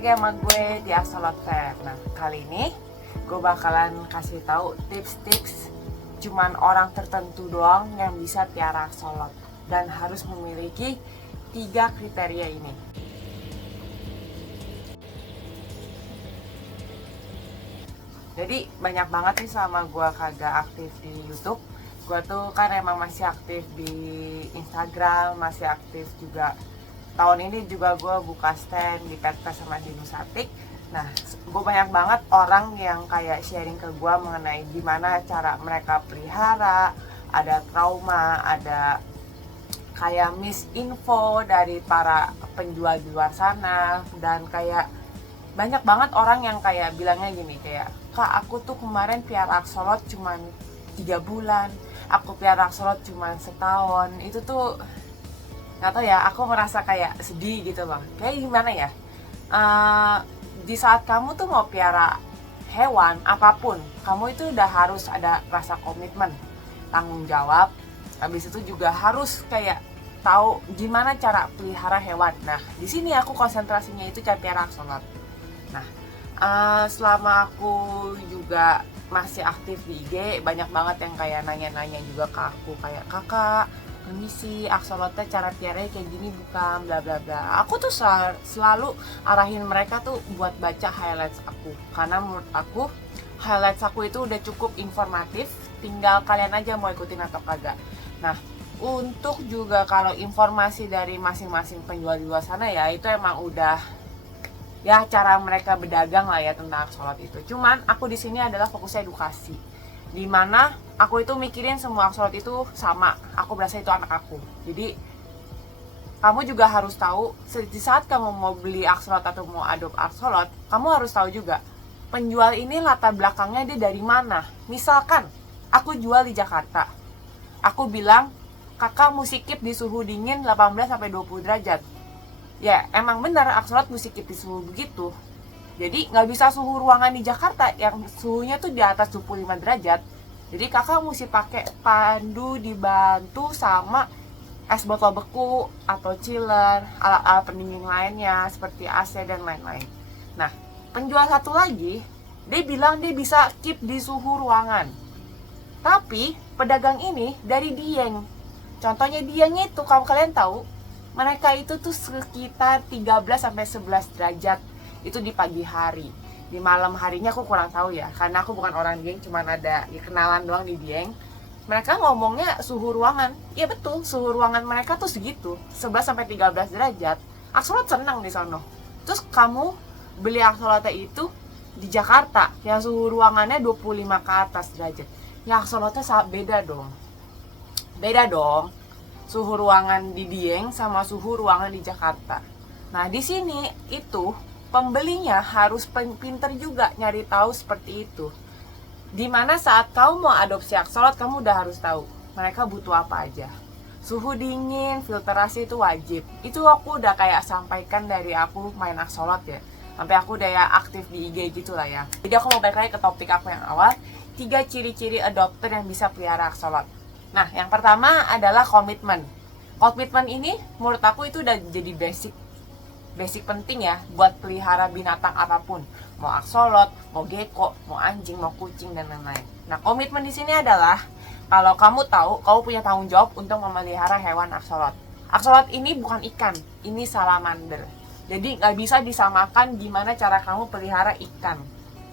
lagi sama gue di Axolot Fair. Nah, kali ini gue bakalan kasih tahu tips-tips cuman orang tertentu doang yang bisa piara axolot dan harus memiliki 3 kriteria ini. Jadi banyak banget nih selama gue kagak aktif di YouTube. Gue tuh kan emang masih aktif di Instagram, masih aktif juga. Tahun ini juga gue buka stand di Petpes sama di Nusatik. Nah, gue banyak banget orang yang kayak sharing ke gue mengenai gimana cara mereka pelihara, ada trauma, ada kayak misinfo dari para penjual di luar sana, dan kayak banyak banget orang yang kayak bilangnya gini, kayak, "Kak, aku tuh kemarin piara axolot cuman 3 bulan, aku piara axolot cuman setahun." Itu tuh nggak tahu ya, aku merasa kayak sedih gitu loh. Kayak gimana ya, di saat kamu tuh mau piara hewan apapun, kamu itu udah harus ada rasa komitmen, tanggung jawab. Habis itu juga harus kayak tahu gimana cara pelihara hewan. Nah, di sini aku konsentrasinya itu cara piara axolot. Nah, selama aku juga masih aktif di IG, banyak banget yang kayak nanya-nanya juga ke aku, kayak, "Kakak, permisi, axolotnya cara piaranya kayak gini bukan, bla bla bla." Aku tuh selalu arahin mereka tuh buat baca highlights aku, karena menurut aku highlights aku itu udah cukup informatif, tinggal kalian aja mau ikutin atau kagak. Nah, untuk juga kalau informasi dari masing-masing penjual di luar sana ya, itu emang udah ya cara mereka berdagang lah ya tentang axolot itu. Cuman aku di sini adalah fokusnya edukasi, dimana aku itu mikirin semua axolot itu sama, aku berasa itu anak aku. Jadi kamu juga harus tahu, di saat kamu mau beli axolot atau mau adopt axolot, kamu harus tahu juga penjual ini latar belakangnya dia dari mana. Misalkan aku jual di Jakarta, aku bilang, "Kakak mesti keep di suhu dingin 18-20 derajat." Ya emang benar, axolot mesti keep di suhu begitu. Jadi nggak bisa suhu ruangan di Jakarta yang suhunya tuh di atas 25 derajat. Jadi kakak mesti pakai pandu dibantu sama es botol beku atau chiller, alat-alat pendingin lainnya seperti AC dan lain-lain. Nah, penjual satu lagi, dia bilang dia bisa keep di suhu ruangan. Tapi pedagang ini dari Dieng. Contohnya Dieng itu, kalau kalian tahu, mereka itu tuh sekitar 13-11 derajat. Itu di pagi hari. Di malam harinya aku kurang tahu ya, karena aku bukan orang Dieng, cuman ada kenalan doang di Dieng. Mereka ngomongnya suhu ruangan. Iya betul, suhu ruangan mereka tuh segitu, 11-13 derajat. Axolot senang di sono. Terus kamu beli axolotnya itu di Jakarta yang suhu ruangannya 25 ke atas derajat. Ya axolotnya beda dong. Beda dong. Suhu ruangan di Dieng sama suhu ruangan di Jakarta. Nah, di sini itu pembelinya harus pinter juga nyari tahu seperti itu. Dimana saat kamu mau adopsi axolot, kamu udah harus tahu mereka butuh apa aja. Suhu dingin, filterasi itu wajib. Itu aku udah kayak sampaikan dari aku main axolot ya. Sampai aku udah ya aktif di IG gitu lah ya. Jadi aku mau balik lagi ke topik aku yang awal. 3 ciri-ciri adopter yang bisa pelihara axolot. Nah, yang pertama adalah komitmen. Komitmen ini menurut aku itu udah jadi basic penting ya buat pelihara binatang apapun. Mau axolot, mau gecko, mau anjing, mau kucing dan lain-lain. Nah, komitmen di sini adalah kalau kamu tahu kamu punya tanggung jawab untuk memelihara hewan axolot. Axolot ini bukan ikan, ini salamander. Jadi nggak bisa disamakan gimana cara kamu pelihara ikan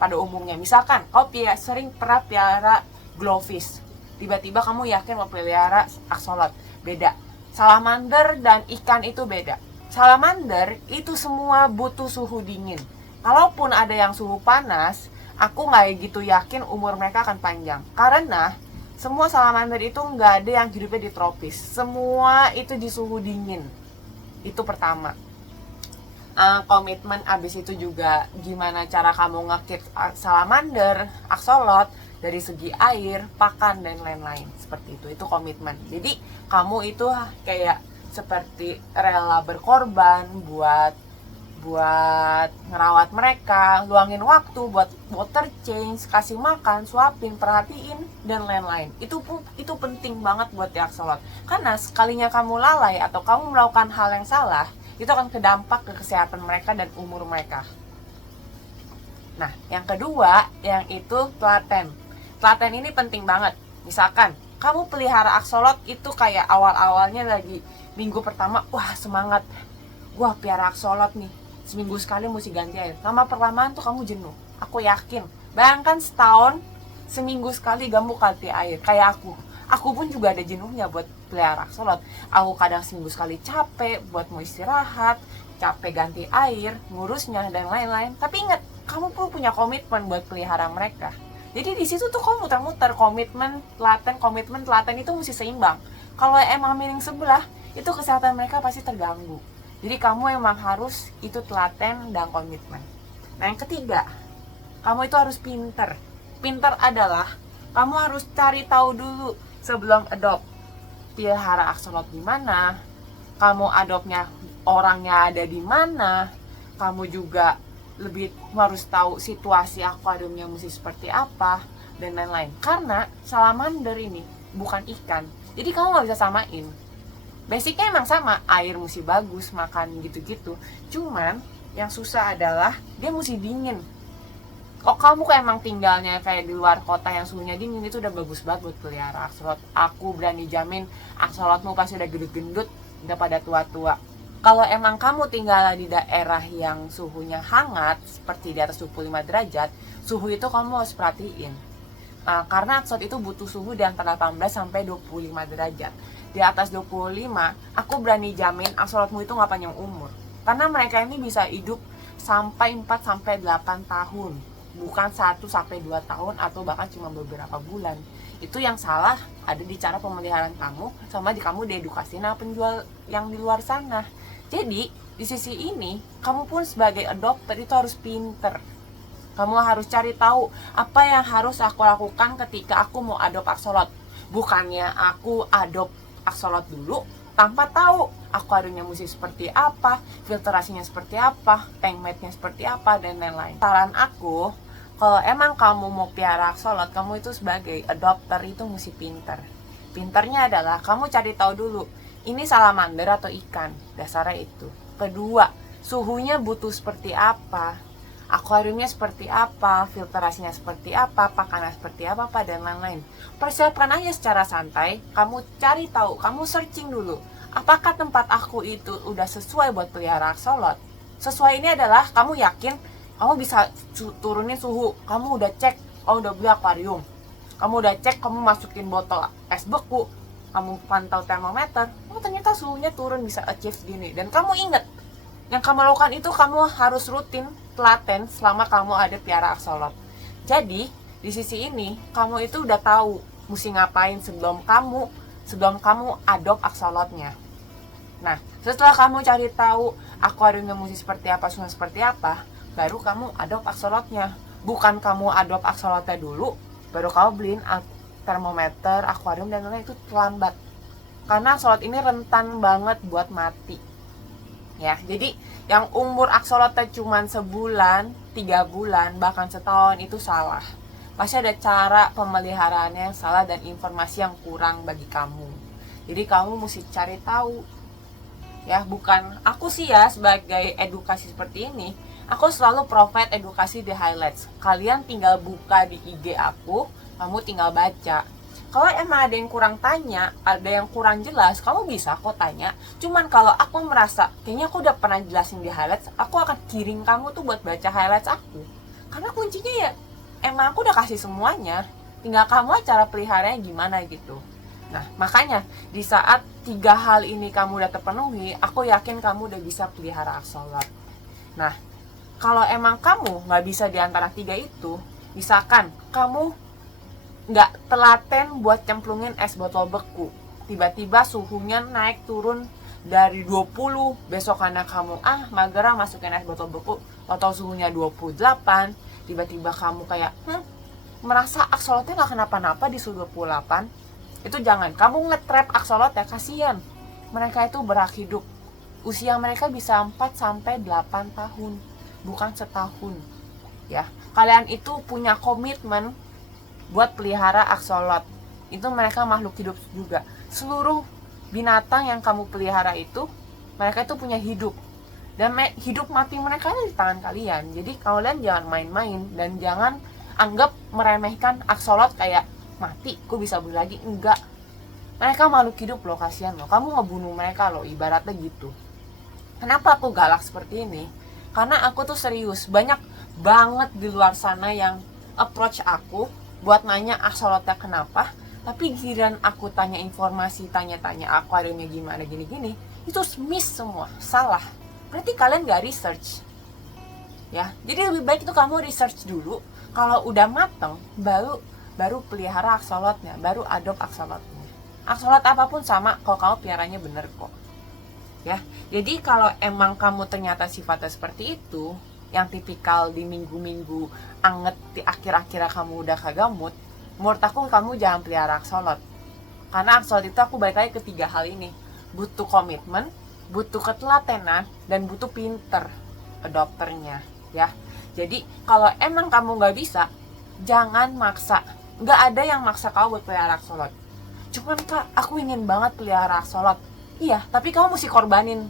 pada umumnya. Misalkan kau sering pernah pelihara glowfish, tiba-tiba kamu yakin mau pelihara axolot, beda. Salamander dan ikan itu beda. Salamander itu semua butuh suhu dingin. Kalaupun ada yang suhu panas, aku nggak gitu yakin umur mereka akan panjang. Karena semua salamander itu nggak ada yang hidupnya di tropis. Semua itu di suhu dingin. Itu pertama. Komitmen, abis itu juga gimana cara kamu nge-keep salamander, axolot dari segi air, pakan dan lain-lain. Seperti itu komitmen. Jadi kamu itu kayak seperti rela berkorban buat ngerawat mereka, luangin waktu buat water change, kasih makan, suapin, perhatiin dan lain-lain. Itu penting banget buat di axolot. Karena sekalinya kamu lalai atau kamu melakukan hal yang salah, itu akan kedampak ke kesehatan mereka dan umur mereka. Nah, yang kedua, yang itu telaten. Telaten ini penting banget. Misalkan, kamu pelihara aksolot itu kayak awal-awalnya lagi minggu pertama, wah semangat. Wah, pelihara aksolot nih. Seminggu sekali mesti ganti air. Lama perlamaan tuh kamu jenuh. Aku yakin. Bayangkan setahun, seminggu sekali kamu ganti air. Kayak aku. Aku pun juga ada jenuhnya buat pelihara aksolot. Aku kadang seminggu sekali capek buat mau istirahat, capek ganti air, ngurusnya dan lain-lain. Tapi ingat, kamu pun punya komitmen buat pelihara mereka. Jadi di situ tuh kamu muter-muter, komitmen telaten itu mesti seimbang. Kalau emang miring sebelah, itu kesehatan mereka pasti terganggu. Jadi kamu emang harus itu telaten dan komitmen. Nah, yang ketiga, kamu itu harus pinter. Pinter adalah kamu harus cari tahu dulu sebelum adopt. Pelihara aksolot di mana? Kamu adoptnya orangnya ada di mana? Kamu juga lebih harus tahu situasi akuariumnya mesti seperti apa dan lain-lain. Karena salamander ini bukan ikan, jadi kamu nggak bisa samain. Basicnya emang sama, air mesti bagus, makan gitu-gitu. Cuman yang susah adalah dia mesti dingin. Kok kamu kayak emang tinggalnya kayak di luar kota yang suhunya dingin, itu udah bagus banget buat pelihara aksolot. Aku berani jamin aksolotmu pasti udah gendut-gendut, udah pada tua-tua. Kalau emang kamu tinggal di daerah yang suhunya hangat, seperti di atas 25 derajat, suhu itu kamu harus perhatiin. Karena aksolot itu butuh suhu di antara 18 sampai 25 derajat. Di atas 25, aku berani jamin aksolotmu itu gak panjang umur. Karena mereka ini bisa hidup sampai 4 sampai 8 tahun. Bukan 1 sampai 2 tahun atau bahkan cuma beberapa bulan. Itu yang salah ada di cara pemeliharaan kamu, sama di kamu diedukasi penjual yang di luar sana. Jadi, di sisi ini, kamu pun sebagai adopter itu harus pinter. Kamu harus cari tahu apa yang harus aku lakukan ketika aku mau adopt aksolot. Bukannya aku adopt aksolot dulu tanpa tahu akuariumnya mesti seperti apa, filtrasinya seperti apa, tank mate-nya seperti apa, dan lain-lain. Saran aku, kalau emang kamu mau piara aksolot, kamu itu sebagai adopter itu mesti pinter. Pinternya adalah kamu cari tahu dulu, ini salamander atau ikan, dasarnya itu. Kedua, suhunya butuh seperti apa, akuariumnya seperti apa, filtrasinya seperti apa, pakannya seperti apa, dan lain-lain. Persiapkan aja secara santai, kamu cari tahu, kamu searching dulu. Apakah tempat aku itu udah sesuai buat pelihara aksolot? Sesuai ini adalah kamu yakin kamu bisa turunin suhu, kamu udah cek, kamu udah beli akuarium, kamu udah cek, kamu masukin botol es beku, kamu pantau termometer, ternyata suhunya turun bisa achieve gini. Dan kamu ingat, yang kamu lakukan itu kamu harus rutin telaten selama kamu ada piara aksolot. Jadi di sisi ini kamu itu udah tahu mesti ngapain sebelum kamu adopt aksolotnya. Nah, setelah kamu cari tahu akuariumnya mesti seperti apa, suhu seperti apa, baru kamu adopt aksolotnya. Bukan kamu adopt aksolotnya dulu, baru kamu beliin termometer, akuarium dan lain-lain, itu terlambat. Karena aksolot ini rentan banget buat mati. Ya, jadi yang umur aksolotnya cuma sebulan, 3 bulan, bahkan setahun itu salah. Pasti ada cara pemeliharaannya yang salah dan informasi yang kurang bagi kamu. Jadi kamu mesti cari tahu. Ya, bukan aku sih ya sebagai edukasi seperti ini, aku selalu provide edukasi di highlights. Kalian tinggal buka di IG aku, kamu tinggal baca. Kalau emang ada yang kurang tanya, ada yang kurang jelas, kamu bisa kok tanya. Cuman kalau aku merasa, kayaknya aku udah pernah jelasin di highlights, aku akan kirim kamu tuh buat baca highlights aku. Karena kuncinya ya, emang aku udah kasih semuanya. Tinggal kamu cara peliharanya gimana gitu. Nah, makanya di saat 3 hal ini kamu udah terpenuhi, aku yakin kamu udah bisa pelihara aksolot. Nah, kalau emang kamu nggak bisa di antara 3 itu, misalkan kamu nggak telaten buat cemplungin es botol beku, tiba-tiba suhunya naik turun dari 20, besok karena kamu mageran masukin es botol beku atau suhunya 28, tiba-tiba kamu kayak merasa aksolotnya nggak kenapa-napa di suhu 28, itu jangan kamu nge-trap aksolot ya, kasihan. Mereka itu berhak hidup, usia mereka bisa 4 sampai 8 tahun, bukan setahun. Ya, kalian itu punya komitmen buat pelihara aksolot. Itu mereka makhluk hidup juga. Seluruh binatang yang kamu pelihara itu, mereka itu punya hidup. Dan hidup mati mereka ada di tangan kalian. Jadi kalian jangan main-main dan jangan anggap meremehkan aksolot kayak mati, gue bisa beli lagi. Enggak, mereka makhluk hidup loh, kasihan loh, kamu ngebunuh mereka loh, ibaratnya gitu. Kenapa aku galak seperti ini? Karena aku tuh serius, banyak banget di luar sana yang approach aku buat nanya aksolotnya kenapa, tapi giliran aku tanya informasi, tanya-tanya akuariumnya gimana gini-gini, itu miss semua, salah. Berarti kalian gak research ya. Jadi lebih baik itu kamu research dulu, kalau udah mateng baru pelihara aksolotnya, baru adopt aksolotnya. Aksolot apapun sama kalau kamu peliharanya bener kok ya. Jadi kalau emang kamu ternyata sifatnya seperti itu, yang tipikal di minggu-minggu anget di akhir-akhirnya kamu udah kagak mood, menurut aku kamu jangan pelihara aksolot. Karena aksolot itu, aku balik lagi ke 3 hal ini, butuh komitmen, butuh ketelatenan, dan butuh pinter adopternya ya. Jadi kalau emang kamu nggak bisa, jangan maksa. Nggak ada yang maksa kamu buat pelihara aksolot. Cuman kak, aku ingin banget pelihara aksolot. Iya, tapi kamu mesti korbanin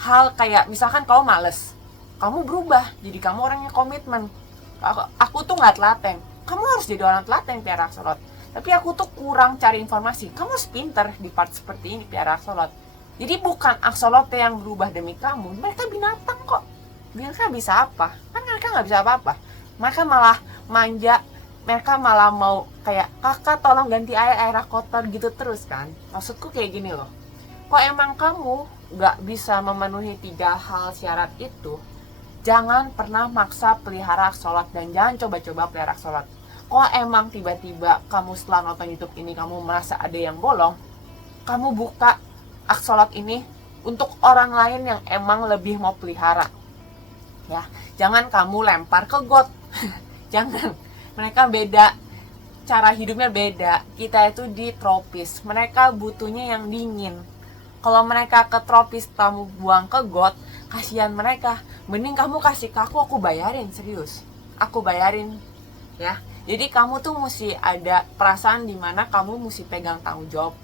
hal kayak misalkan kamu males, kamu berubah jadi kamu orang yang komitmen. Aku tuh nggak telaten, kamu harus jadi orang telaten pelihara aksolot. Tapi aku tuh kurang cari informasi, kamu harus pinter di part seperti ini pelihara aksolot. Jadi bukan aksolot yang berubah demi kamu, mereka binatang kok. Mereka bisa apa? Kan mereka nggak bisa apa-apa. Mereka malah manja, mereka malah mau kayak, kakak tolong ganti air kotor gitu terus kan. Maksudku kayak gini loh, kok emang kamu nggak bisa memenuhi 3 hal syarat itu, jangan pernah maksa pelihara aksolot dan jangan coba-coba pelihara aksolot. Kok emang tiba-tiba kamu setelah nonton YouTube ini kamu merasa ada yang bolong, kamu buka aksolot ini untuk orang lain yang emang lebih mau pelihara ya. Jangan kamu lempar ke got jangan, mereka beda, cara hidupnya beda. Kita itu di tropis, mereka butuhnya yang dingin. Kalau mereka ke tropis kamu buang ke got, kasihan mereka. Mending kamu kasih ke aku bayarin, serius, aku bayarin ya. Jadi kamu tuh mesti ada perasaan dimana kamu mesti pegang tanggung jawab.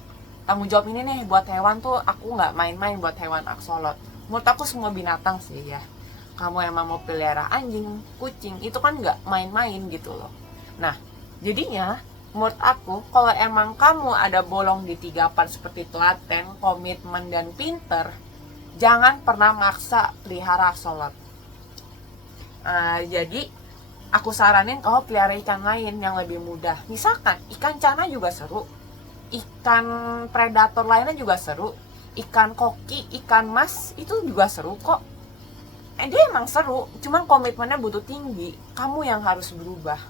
Tanggung jawab ini nih buat hewan tuh, aku nggak main-main buat hewan aksolot. Menurut aku semua binatang sih ya. Kamu emang mau pelihara anjing, kucing, itu kan nggak main-main gitu loh. Nah, jadinya menurut aku kalau emang kamu ada bolong di 3 part seperti telaten, komitmen, dan pinter, jangan pernah maksa pelihara aksolot. Jadi aku saranin kalau pelihara ikan lain yang lebih mudah. Misalkan ikan cana juga seru, ikan predator lainnya juga seru, ikan koki, ikan mas itu juga seru kok. Dia emang seru, cuman komitmennya butuh tinggi. Kamu yang harus berubah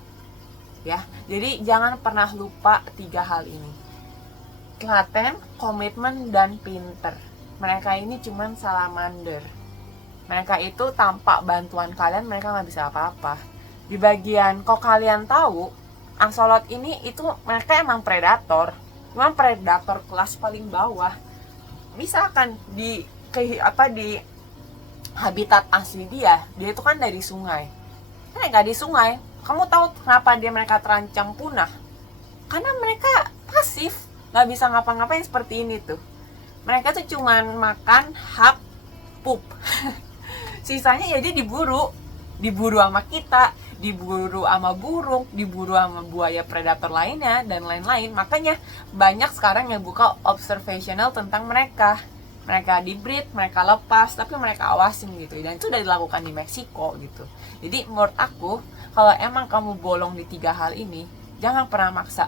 ya. Jadi jangan pernah lupa 3 hal ini, telaten, komitmen, dan pinter. Mereka ini cuman salamander. Mereka itu tanpa bantuan kalian mereka nggak bisa apa-apa. Di bagian kok kalian tahu, aksolot ini itu mereka emang predator, cuman predator kelas paling bawah. Misalkan di habitat asli dia itu kan dari sungai. Mereka di sungai, kamu tahu kenapa mereka terancam punah? Karena mereka pasif, nggak bisa ngapa-ngapain seperti ini tuh. Mereka tuh cuman makan, hap, pup. Sisanya ya dia diburu sama kita, diburu sama burung, diburu sama buaya predator lainnya dan lain-lain. Makanya banyak sekarang yang buka observational tentang mereka. Mereka di-breed, mereka lepas, tapi mereka awasin gitu. Dan itu udah dilakukan di Meksiko gitu. Jadi menurut aku, kalau emang kamu bolong di 3 hal ini, jangan pernah maksa.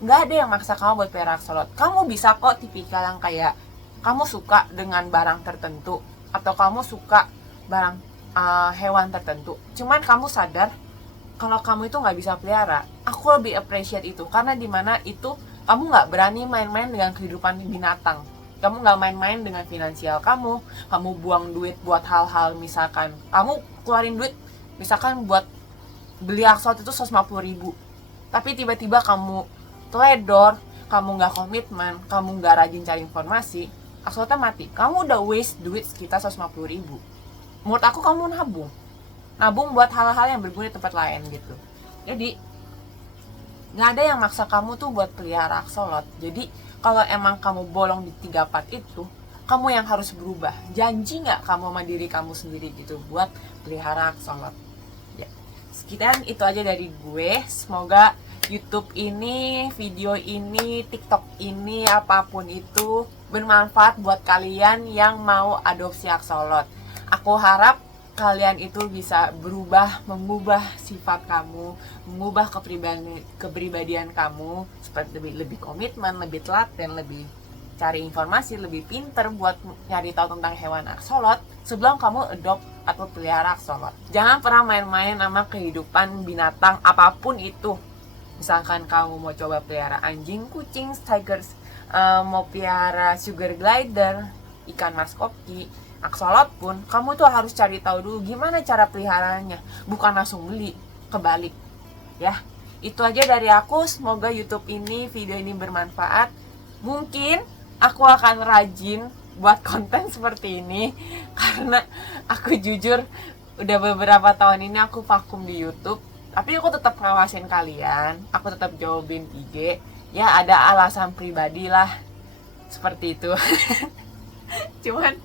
Nggak ada yang maksa kamu buat pelihara aksolot. Kamu bisa kok tipikal yang kayak, kamu suka dengan barang tertentu, atau kamu suka barang hewan tertentu. Cuman kamu sadar, kalau kamu itu nggak bisa pelihara, aku lebih appreciate itu. Karena dimana itu, kamu nggak berani main-main dengan kehidupan binatang. Kamu nggak main-main dengan finansial kamu buang duit buat hal-hal, misalkan kamu keluarin duit misalkan buat beli aksolot itu 150.000, tapi tiba-tiba kamu teledor, kamu nggak komitmen, kamu nggak rajin cari informasi, aksolotnya mati. Kamu udah waste duit sekitar 150.000. Menurut aku kamu nabung buat hal-hal yang berguna di tempat lain gitu. Jadi nggak ada yang maksa kamu tuh buat pelihara aksolot. Jadi kalau emang kamu bolong di 3 part itu, kamu yang harus berubah. Janji nggak kamu sama diri kamu sendiri gitu buat pelihara axolot? Ya, sekian itu aja dari gue. Semoga YouTube ini, video ini, TikTok ini, apapun itu bermanfaat buat kalian yang mau adopsi axolot. Aku harap kalian itu bisa berubah, mengubah sifat kamu, mengubah kepribadian kamu, seperti lebih komitmen, lebih telaten, lebih cari informasi, lebih pinter buat nyari tahu tentang hewan axolot sebelum kamu adopt atau pelihara axolot. Jangan pernah main-main sama kehidupan binatang apapun itu. Misalkan kamu mau coba pelihara anjing, kucing, tigers, mau pelihara sugar glider, ikan mas koki, axolot pun, kamu tuh harus cari tahu dulu gimana cara peliharaannya, bukan langsung beli, kebalik. Ya, itu aja dari aku. Semoga YouTube ini, video ini bermanfaat. Mungkin aku akan rajin buat konten seperti ini karena aku jujur udah beberapa tahun ini aku vakum di YouTube. Tapi aku tetap ngawasin kalian, aku tetap jawabin IG. Ya ada alasan pribadi lah, seperti itu. Cuman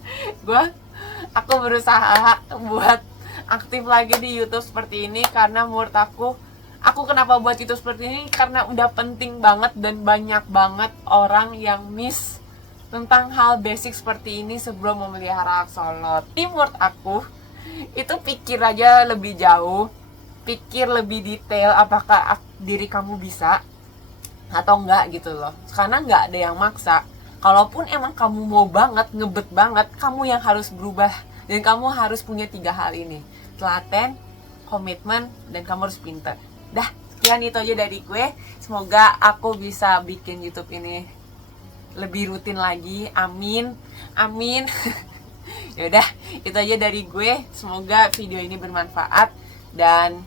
aku berusaha buat aktif lagi di YouTube seperti ini karena menurut aku kenapa buat YouTube seperti ini karena udah penting banget dan banyak banget orang yang miss tentang hal basic seperti ini sebelum memelihara axolot. Ini menurut aku itu pikir aja lebih jauh, pikir lebih detail apakah diri kamu bisa atau enggak gitu loh. Karena enggak ada yang maksa. Kalaupun emang kamu mau banget, ngebet banget, kamu yang harus berubah. Dan kamu harus punya 3 hal ini. Telaten, komitmen, dan kamu harus pintar. Dah, sekian itu aja dari gue. Semoga aku bisa bikin YouTube ini lebih rutin lagi. Amin. Amin. Yaudah, itu aja dari gue. Semoga video ini bermanfaat. Dan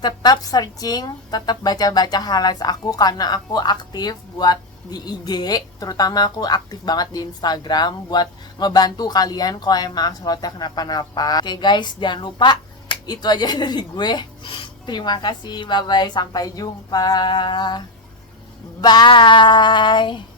tetap searching, tetap baca-baca highlights aku karena aku aktif buat di IG, terutama aku aktif banget di Instagram buat ngebantu kalian kalau emang axolotnya kenapa-napa. Oke guys, jangan lupa itu aja dari gue. Terima kasih, bye-bye, sampai jumpa. Bye.